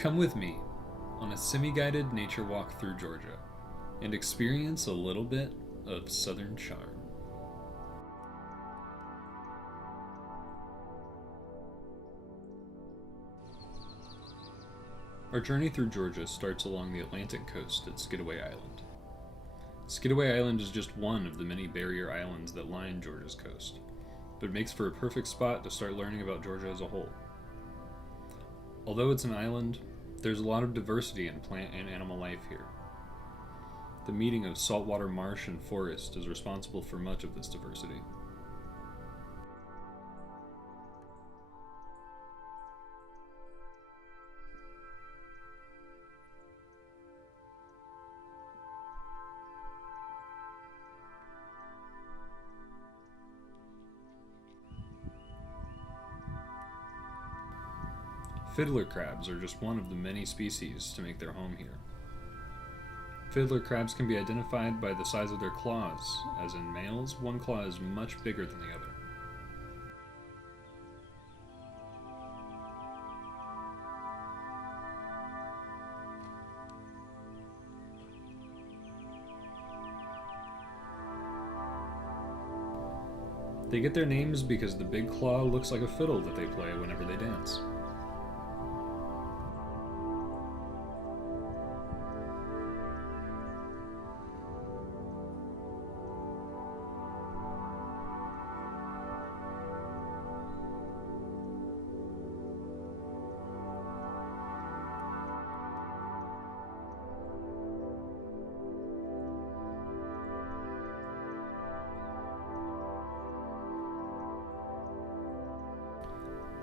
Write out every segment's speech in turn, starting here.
Come with me on a semi-guided nature walk through Georgia and experience a little bit of Southern charm. Our journey through Georgia starts along the Atlantic coast at Skidaway Island. Skidaway Island is just one of the many barrier islands that line Georgia's coast, but it makes for a perfect spot to start learning about Georgia as a whole. Although it's an island, there's a lot of diversity in plant and animal life here. The meeting of saltwater marsh and forest is responsible for much of this diversity. Fiddler crabs are just one of the many species to make their home here. Fiddler crabs can be identified by the size of their claws, as in males, one claw is much bigger than the other. They get their names because the big claw looks like a fiddle that they play whenever they dance.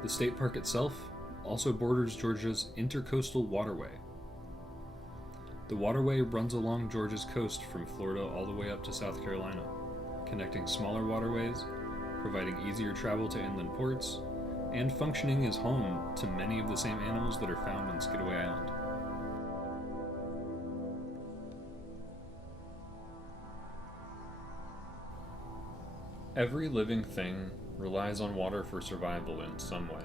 The state park itself also borders Georgia's intercoastal waterway. The waterway runs along Georgia's coast from Florida all the way up to South Carolina, connecting smaller waterways, providing easier travel to inland ports, and functioning as home to many of the same animals that are found on Skidaway Island. Every living thing relies on water for survival in some way,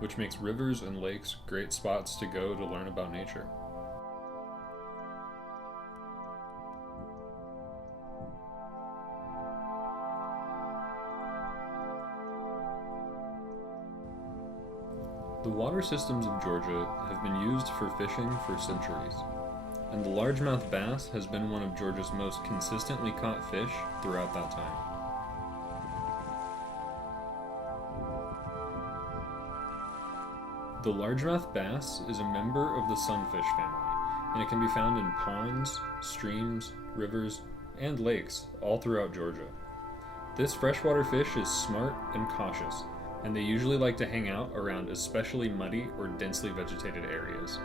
which makes rivers and lakes great spots to go to learn about nature. The water systems of Georgia have been used for fishing for centuries, and the largemouth bass has been one of Georgia's most consistently caught fish throughout that time. The largemouth bass is a member of the sunfish family, and it can be found in ponds, streams, rivers, and lakes all throughout Georgia. This freshwater fish is smart and cautious, and they usually like to hang out around especially muddy or densely vegetated areas.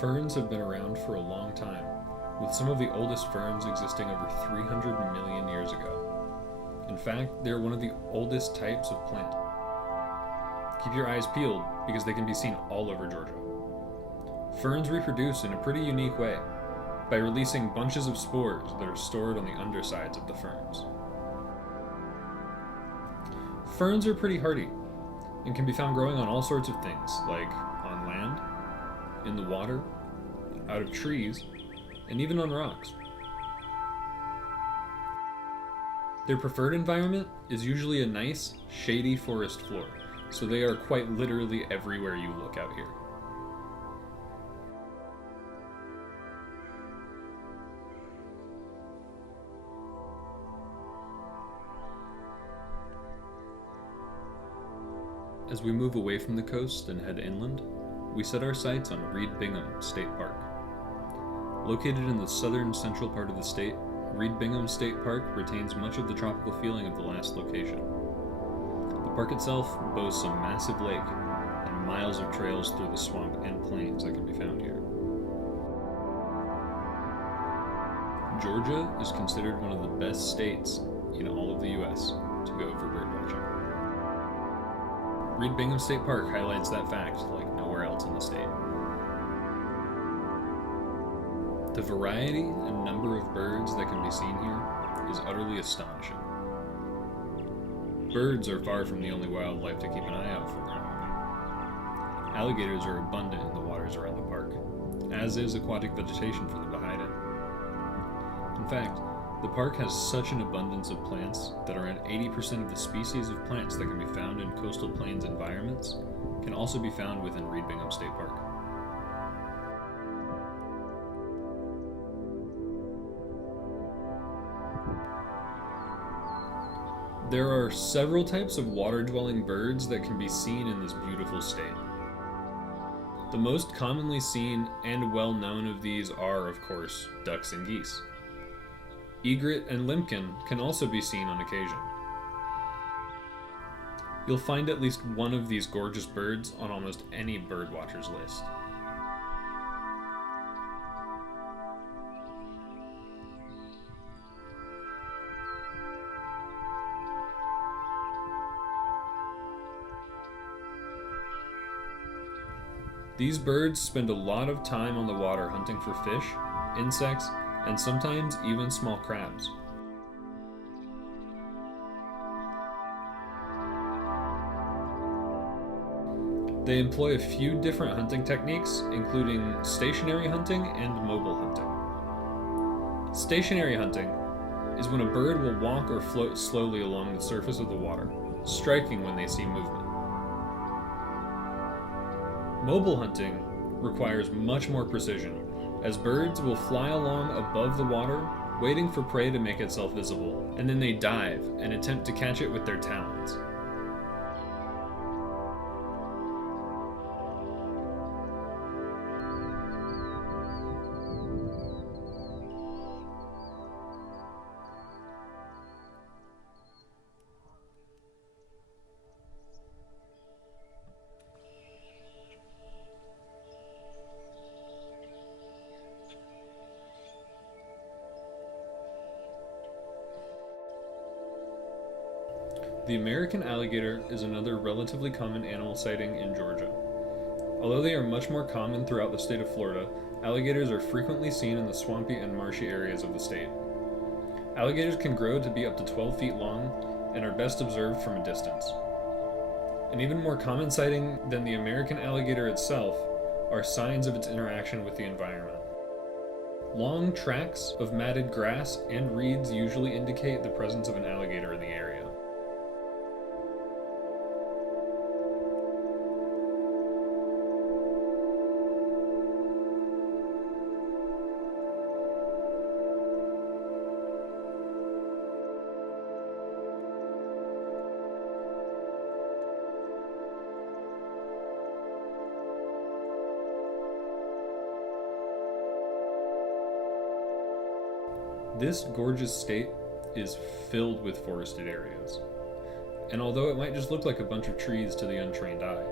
Ferns have been around for a long time, with some of the oldest ferns existing over 300 million years ago. In fact, they are one of the oldest types of plant. Keep your eyes peeled because they can be seen all over Georgia. Ferns reproduce in a pretty unique way, by releasing bunches of spores that are stored on the undersides of the ferns. Ferns are pretty hardy, and can be found growing on all sorts of things, like on land, in the water, out of trees, and even on rocks. Their preferred environment is usually a nice, shady forest floor, so they are quite literally everywhere you look out here. As we move away from the coast and head inland, we set our sights on Reed Bingham State Park. Located in the southern central part of the state, Reed Bingham State Park retains much of the tropical feeling of the last location. The park itself boasts a massive lake and miles of trails through the swamp and plains that can be found here. Georgia is considered one of the best states in all of the U.S. to go for birdwatching. Reed-Bingham State Park highlights that fact like nowhere else in the state. The variety and number of birds that can be seen here is utterly astonishing. Birds are far from the only wildlife to keep an eye out for. Alligators are abundant in the waters around the park, as is aquatic vegetation for them to hide in. In fact, the park has such an abundance of plants that around 80% of the species of plants that can be found in coastal plains environments can also be found within Reed-Bingham State Park. There are several types of water-dwelling birds that can be seen in this beautiful state. The most commonly seen and well-known of these are, of course, ducks and geese. Egret and limpkin can also be seen on occasion. You'll find at least one of these gorgeous birds on almost any birdwatcher's list. These birds spend a lot of time on the water hunting for fish, insects, and sometimes even small crabs. They employ a few different hunting techniques, including stationary hunting and mobile hunting. Stationary hunting is when a bird will walk or float slowly along the surface of the water, striking when they see movement. Mobile hunting requires much more precision, as birds will fly along above the water, waiting for prey to make itself visible, and then they dive and attempt to catch it with their talons. The American alligator is another relatively common animal sighting in Georgia. Although they are much more common throughout the state of Florida, alligators are frequently seen in the swampy and marshy areas of the state. Alligators can grow to be up to 12 feet long and are best observed from a distance. An even more common sighting than the American alligator itself are signs of its interaction with the environment. Long tracts of matted grass and reeds usually indicate the presence of an alligator in the area. This gorgeous state is filled with forested areas. And although it might just look like a bunch of trees to the untrained eye,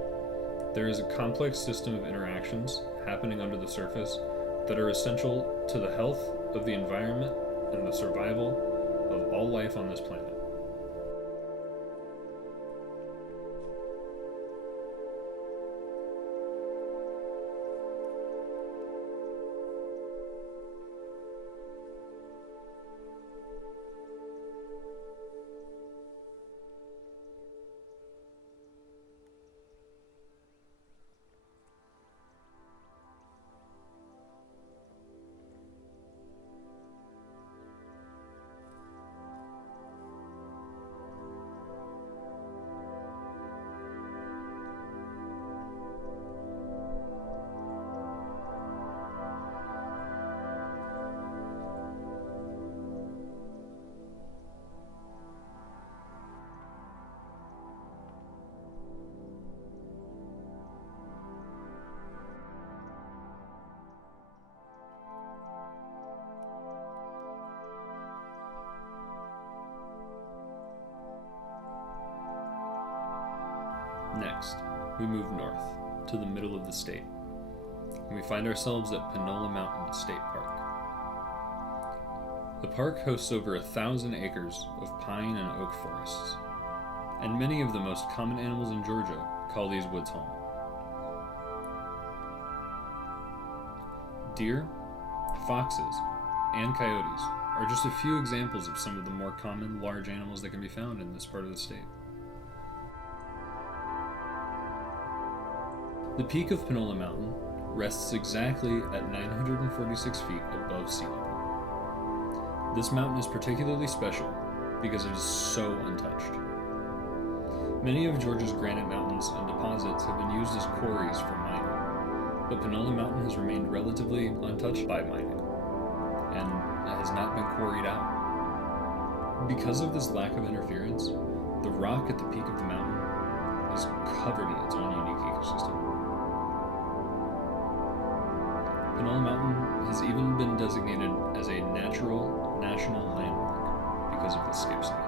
there is a complex system of interactions happening under the surface that are essential to the health of the environment and the survival of all life on this planet. Next, we move north. to the middle of the state, and we find ourselves at Panola Mountain State Park. The park hosts over 1,000 acres of pine and oak forests, and many of the most common animals in Georgia call these woods home. Deer, foxes, and coyotes are just a few examples of some of the more common large animals that can be found in this part of the state. The peak of Panola Mountain rests exactly at 946 feet above sea level. This mountain is particularly special because it is so untouched. Many of Georgia's granite mountains and deposits have been used as quarries for mining, but Panola Mountain has remained relatively untouched by mining, and has not been quarried out. Because of this lack of interference, the rock at the peak of the mountain is covered in its own unique ecosystem. Panola Mountain has even been designated as a natural national landmark because of this scarcity.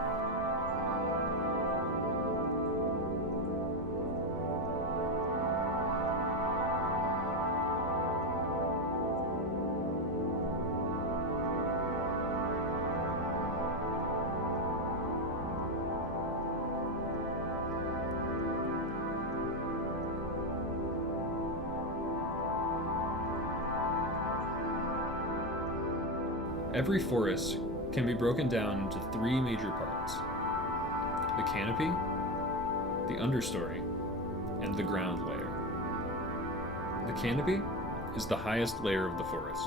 Every forest can be broken down into three major parts: the canopy, the understory, and the ground layer. The canopy is the highest layer of the forest,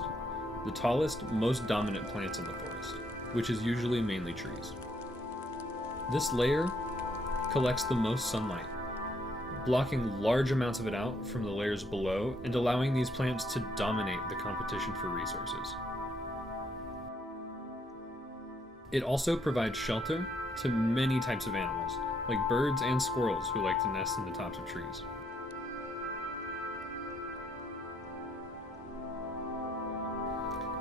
the tallest, most dominant plants in the forest, which is usually mainly trees. This layer collects the most sunlight, blocking large amounts of it out from the layers below and allowing these plants to dominate the competition for resources. It also provides shelter to many types of animals, like birds and squirrels who like to nest in the tops of trees.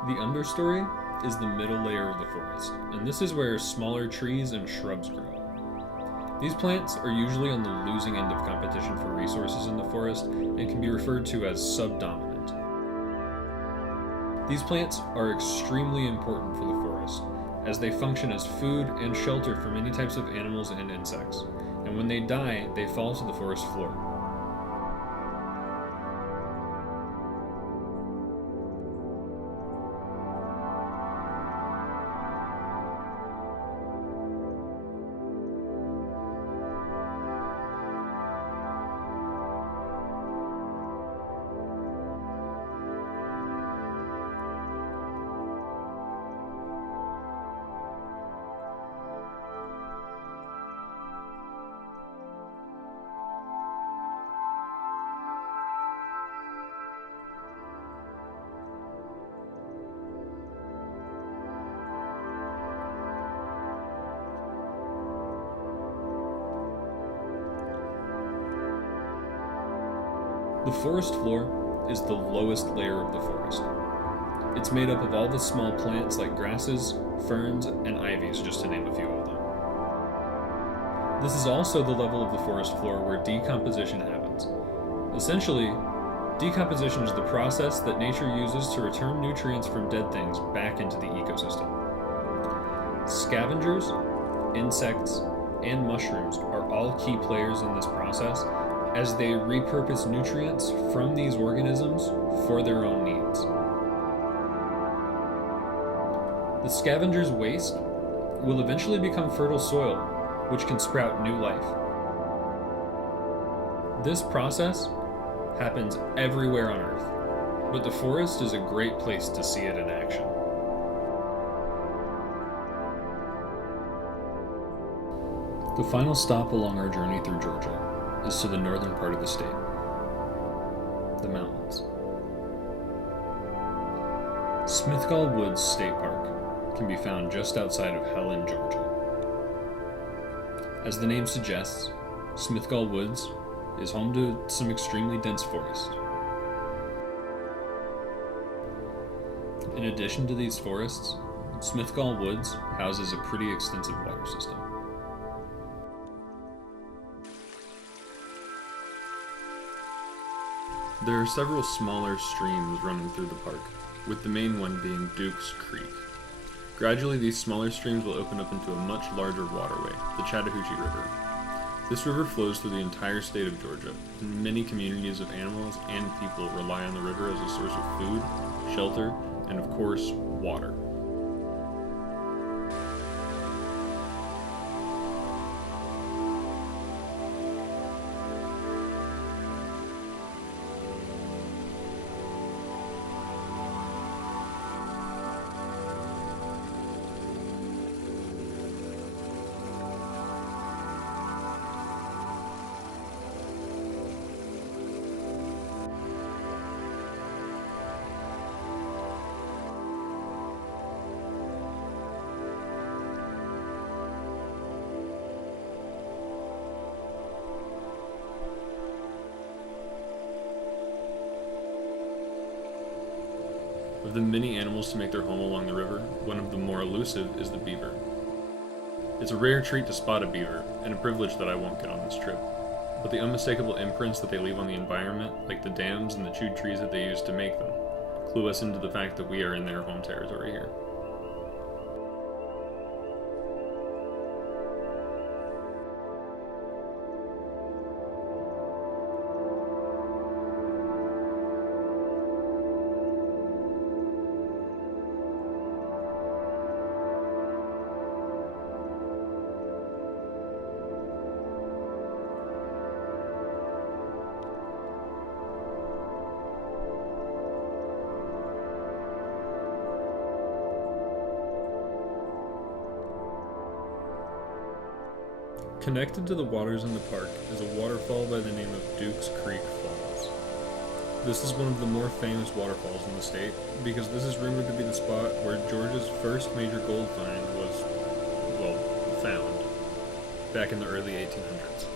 The understory is the middle layer of the forest, and this is where smaller trees and shrubs grow. These plants are usually on the losing end of competition for resources in the forest and can be referred to as subdominant. These plants are extremely important for the forest, as they function as food and shelter for many types of animals and insects, and when they die, they fall to the forest floor. The forest floor is the lowest layer of the forest. It's made up of all the small plants like grasses, ferns, and ivies, just to name a few of them. This is also the level of the forest floor where decomposition happens. Essentially, decomposition is the process that nature uses to return nutrients from dead things back into the ecosystem. Scavengers, insects, and mushrooms are all key players in this process, as they repurpose nutrients from these organisms for their own needs. The scavenger's waste will eventually become fertile soil, which can sprout new life. This process happens everywhere on Earth, but the forest is a great place to see it in action. The final stop along our journey through Georgia is to the northern part of the state, the mountains. Smithgall Woods State Park can be found just outside of Helen, Georgia. As the name suggests, Smithgall Woods is home to some extremely dense forest. In addition to these forests, Smithgall Woods houses a pretty extensive water system. There are several smaller streams running through the park, with the main one being Duke's Creek. Gradually, these smaller streams will open up into a much larger waterway, the Chattahoochee River. This river flows through the entire state of Georgia, and many communities of animals and people rely on the river as a source of food, shelter, and of course, water. Of the many animals to make their home along the river, one of the more elusive is the beaver. It's a rare treat to spot a beaver, and a privilege that I won't get on this trip. But the unmistakable imprints that they leave on the environment, like the dams and the chewed trees that they use to make them, clue us into the fact that we are in their home territory here. Connected to the waters in the park is a waterfall by the name of Duke's Creek Falls. This is one of the more famous waterfalls in the state because this is rumored to be the spot where Georgia's first major gold find was, well, found back in the early 1800s.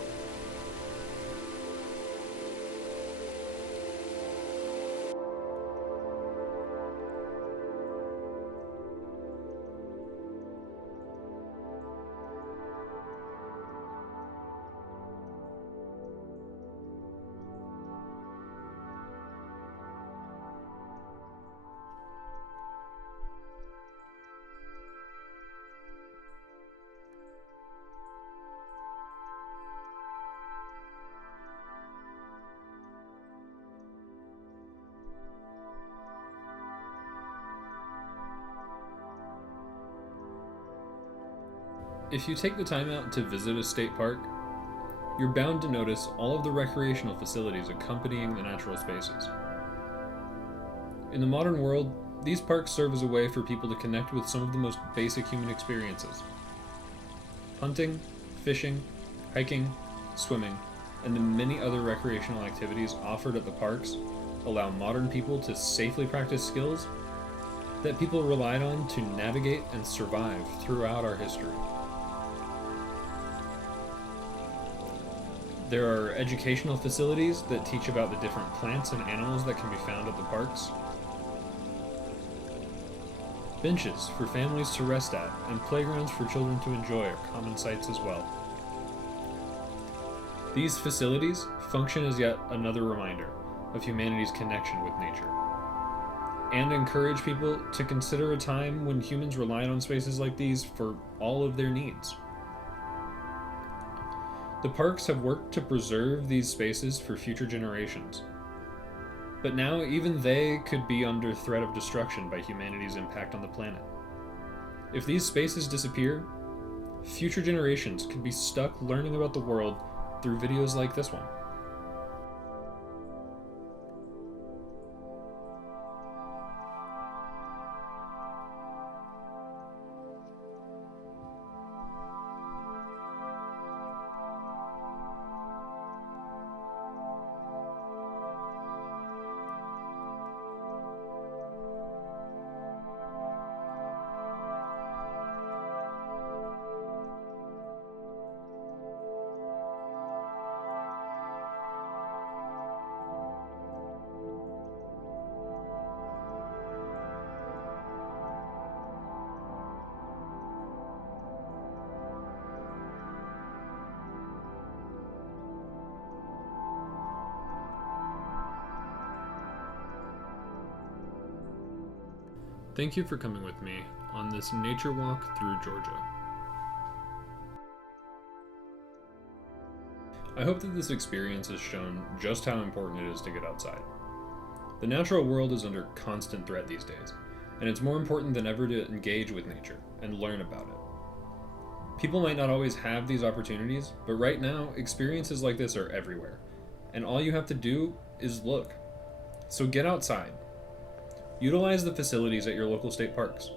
If you take the time out to visit a state park, you're bound to notice all of the recreational facilities accompanying the natural spaces. In the modern world, these parks serve as a way for people to connect with some of the most basic human experiences. Hunting, fishing, hiking, swimming, and the many other recreational activities offered at the parks allow modern people to safely practice skills that people relied on to navigate and survive throughout our history. There are educational facilities that teach about the different plants and animals that can be found at the parks. Benches for families to rest at, and playgrounds for children to enjoy are common sights as well. These facilities function as yet another reminder of humanity's connection with nature, and encourage people to consider a time when humans relied on spaces like these for all of their needs. The parks have worked to preserve these spaces for future generations, but now even they could be under threat of destruction by humanity's impact on the planet. If these spaces disappear, future generations could be stuck learning about the world through videos like this one. Thank you for coming with me on this nature walk through Georgia. I hope that this experience has shown just how important it is to get outside. The natural world is under constant threat these days, and it's more important than ever to engage with nature and learn about it. People might not always have these opportunities, but right now, experiences like this are everywhere, and all you have to do is look. So get outside. Utilize the facilities at your local state parks.